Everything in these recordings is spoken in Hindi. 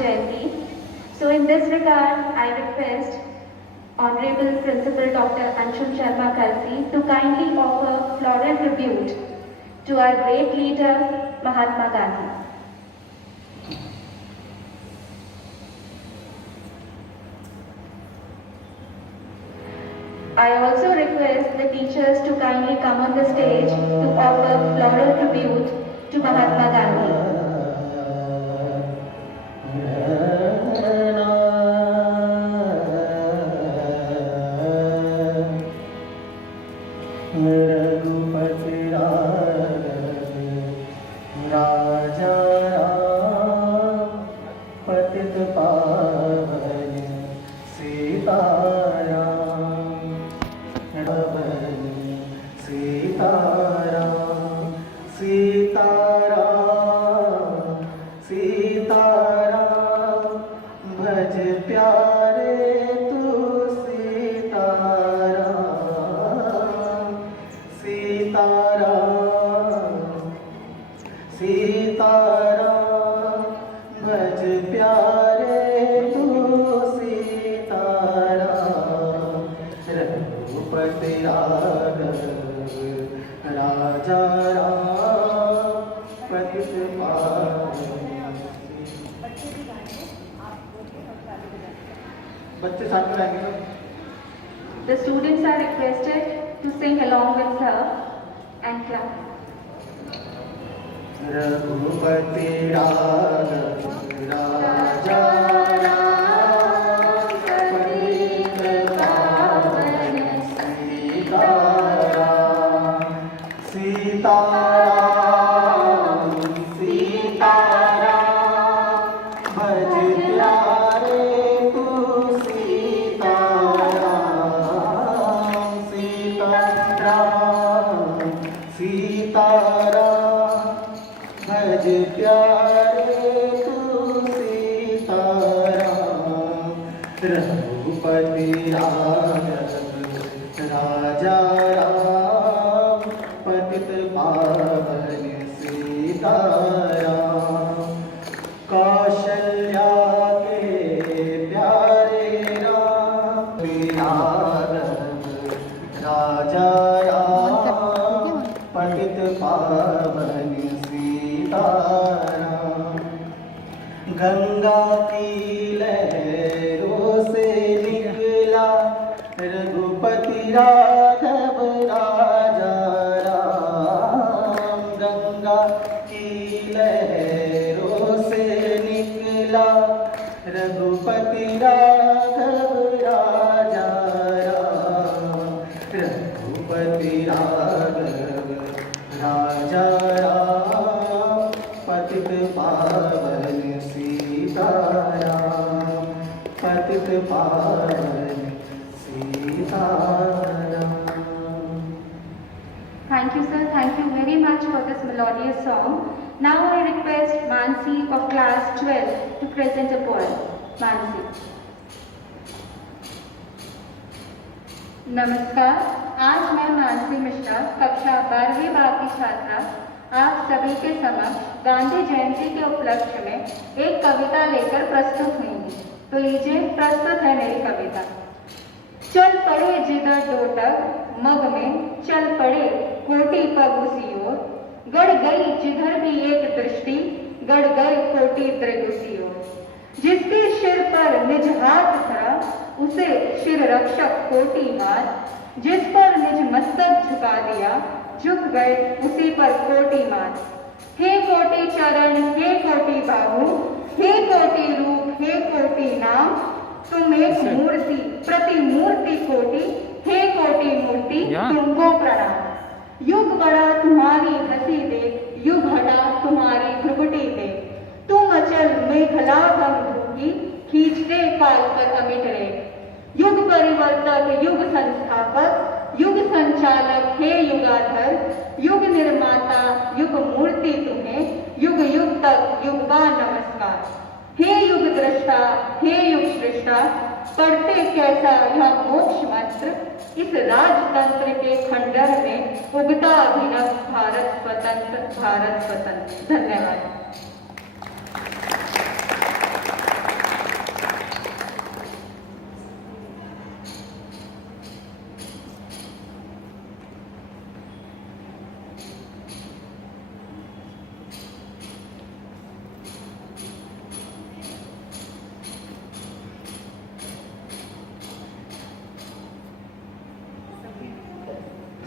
Jayanti. So in this regard, I request Honorable Principal Dr. Anshul Sharma Kalsi to kindly offer floral tribute to our great leader, Mahatma Gandhi. I also request the teachers to kindly come on the stage to offer floral tribute to Mahatma Gandhi. The students are requested to sing along with her and clap. Raghupati राजा राम पतित पावन सीताराम कौशल्या के प्यारे राम राजा राम पतित पावन सीताराम गंगा की लहरों से निकला रघुपति राघव राजा राम गंगा की लहरों से निकला रघुपति राघव राजा राम रघुपति राघव राजा राम पतित पावन सीताराम पतित पावन Thank you, sir. Thank you very much for this melodious song. Now I request Mansi of class 12 to present a poem. Mansi. नमस्कार, आज मैं मानसी मिश्रा कक्षा 12वीं बार की छात्रा आप सभी के समक्ष गांधी जयंती के उपलक्ष्य में एक कविता लेकर प्रस्तुत हुई। तो लीजिए, प्रस्तुत है मेरी कविता। चल पड़े जिधर डोटक मग में चल पड़े कोटि पग उसी ओर, गड़ गई जिधर भी एक दृष्टि गड़ गए कोटि दृग उसी ओर। जिसके सिर पर निज हाथ धरा उसे शिर रक्षक कोटि मार, जिस पर निज मस्तक झुका दिया झुक गए उसी पर कोटि मार। हे कोटि चरण हे कोटि बाहु हे कोटि रूप हे कोटि नाम, तुम एक मूर्ति प्रतिमूर्ति कोटि हे कोटि मूर्ति तुमको प्रणाम। युग बड़ा तुम्हारी हंसी देख युग हटा तुम्हारी भ्रुकुटी देख, तुम अचल मेघला गम धूगी खींचते काल पर अमिट रेख। युग परिवर्तक युग संस्थापक युग संचालक हे युगाधर, युग निर्माता युग मूर्ति तुम्हें युग युग तक युग का नमस्कार। हे युग दृष्टा हे युग सृष्टा, पढ़ते कैसा यह मोक्ष मंत्र, इस राजतंत्र के खंडर में उगता अभिनव भारत स्वतंत्र भारत स्वतंत्र। धन्यवाद।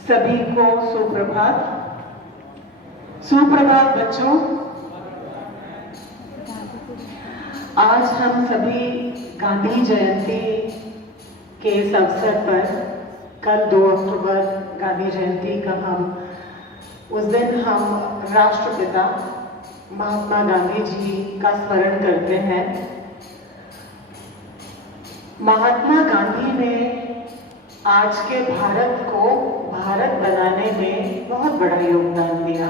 सभी को सुप्रभात। सुप्रभात बच्चों। आज हम सभी गांधी जयंती के इस अवसर पर, कल 2 अक्टूबर गांधी जयंती का उस दिन हम राष्ट्रपिता महात्मा गांधी जी का स्मरण करते हैं। महात्मा गांधी ने आज के भारत को भारत बनाने में बहुत बड़ा योगदान दिया।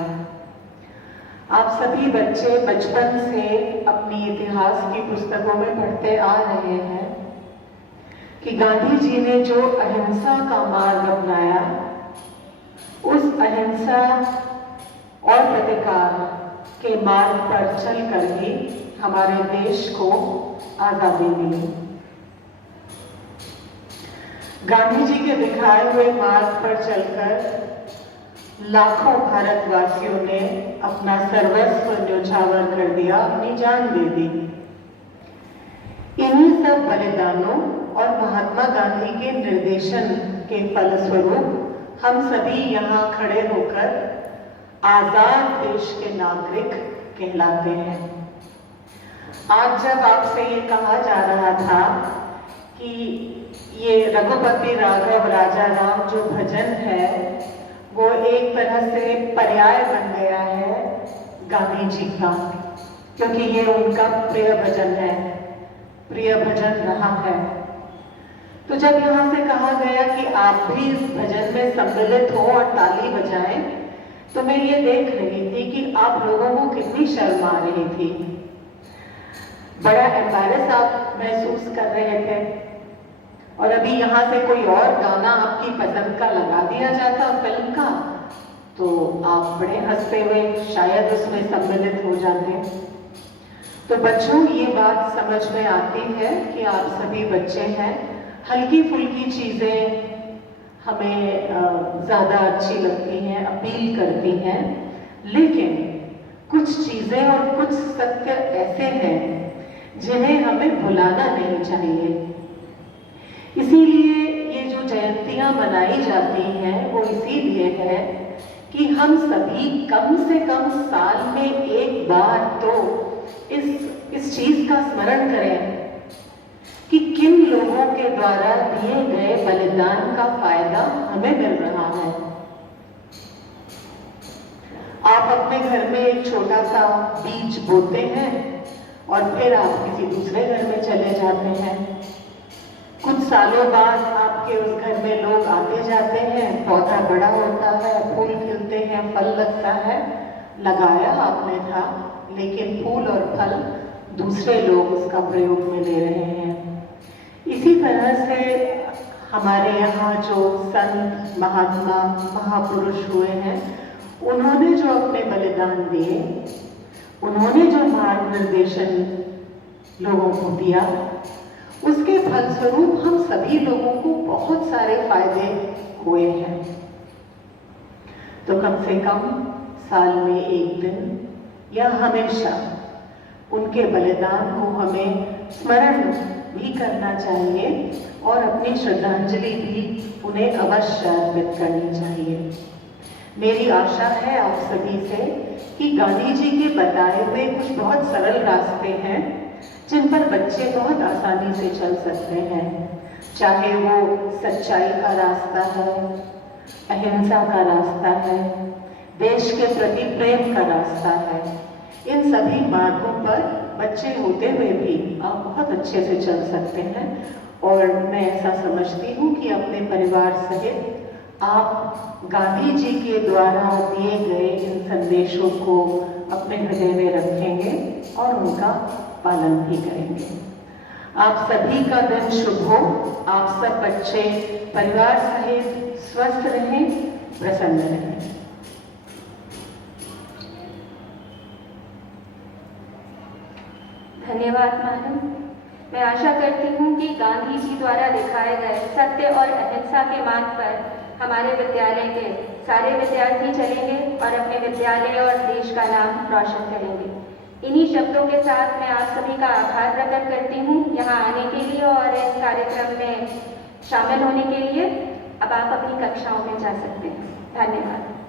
आप सभी बच्चे बचपन से अपनी इतिहास की पुस्तकों में पढ़ते आ रहे हैं कि गांधी जी ने जो अहिंसा का मार्ग अपनाया, उस अहिंसा और प्रतिकार के मार्ग पर चलकर ही हमारे देश को आजादी मिली। गांधी जी के दिखाए हुए मार्ग पर चलकर लाखों भारतवासियों ने अपना सर्वस्व न्योछावर कर दिया, अपनी जान दे दी। इन्हीं सब बलिदानों और महात्मा गांधी के निर्देशन के फलस्वरूप हम सभी यहाँ खड़े होकर आजाद देश के नागरिक कहलाते हैं। आज जब आपसे ये कहा जा रहा था कि ये रघुपति राघव राजा राम जो भजन है वो एक तरह से पर्याय बन गया है गांधी जी का, क्योंकि ये उनका प्रिय भजन है, प्रिय भजन रहा है। तो जब यहाँ से कहा गया कि आप भी इस भजन में सम्मिलित हो और ताली बजाएं, तो मैं ये देख रही थी कि आप लोगों को कितनी शर्म आ रही थी, बड़ा एम्बैरेस आप महसूस कर रहे थे। और अभी यहाँ से कोई और गाना आपकी पसंद का लगा दिया जाता फिल्म का, तो आप बड़े हंसते हुए शायद उसमें सम्मिलित हो जाते। तो बच्चों, ये बात समझ में आती है कि आप सभी बच्चे हैं, हल्की फुल्की चीजें हमें ज्यादा अच्छी लगती हैं, अपील करती हैं, लेकिन कुछ चीजें और कुछ सत्य ऐसे हैं जिन्हें हमें भुलाना नहीं चाहिए। इसीलिए ये जो जयंतियां मनाई जाती हैं वो इसीलिए है कि हम सभी कम से कम साल में एक बार तो इस चीज का स्मरण करें कि किन लोगों के द्वारा दिए गए बलिदान का फायदा हमें मिल रहा है। आप अपने घर में एक छोटा सा बीज बोते हैं और फिर आप किसी दूसरे घर में चले जाते हैं। कुछ सालों बाद आपके उस घर में लोग आते जाते हैं, पौधा बड़ा होता है, फूल खिलते हैं, फल लगता है, लगाया आपने था, लेकिन फूल और फल दूसरे लोग उसका प्रयोग में ले रहे हैं। इसी तरह से हमारे यहाँ जो संत महात्मा महापुरुष हुए हैं, उन्होंने जो अपने बलिदान दिए, उन्होंने जो मार्ग निर्देशन लोगों को दिया, उसके फलस्वरूप हम सभी लोगों को बहुत सारे फायदे हुए हैं। तो कम से कम साल में एक दिन या हमेशा उनके बलिदान को हमें स्मरण भी करना चाहिए और अपनी श्रद्धांजलि भी उन्हें अवश्य अर्पित करनी चाहिए। मेरी आशा है आप सभी से कि गांधी जी के बताए हुए कुछ बहुत सरल रास्ते हैं जिन पर बच्चे बहुत आसानी से चल सकते हैं, चाहे वो सच्चाई का रास्ता है, अहिंसा का रास्ता है, देश के प्रति प्रेम का रास्ता है। इन सभी मार्गों पर बच्चे होते हुए भी आप बहुत अच्छे से चल सकते हैं और मैं ऐसा समझती हूँ कि अपने परिवार सहित आप गांधी जी के द्वारा दिए गए इन संदेशों को अपने हृदय में रखेंगे और उनका पालन भी करेंगे। आप सभी का दिन शुभ हो। आप सब बच्चे परिवार सहित स्वस्थ रहें, प्रसन्न रहें। धन्यवाद मैडम। मैं आशा करती हूँ कि गांधी जी द्वारा दिखाए गए सत्य और अहिंसा के मार्ग पर हमारे विद्यालय के सारे विद्यार्थी चलेंगे और अपने विद्यालय और देश का नाम रोशन करेंगे। इन्हीं शब्दों के साथ मैं आप सभी का आभार प्रकट करती हूँ यहाँ आने के लिए और इस कार्यक्रम में शामिल होने के लिए। अब आप अपनी कक्षाओं में जा सकते हैं। धन्यवाद।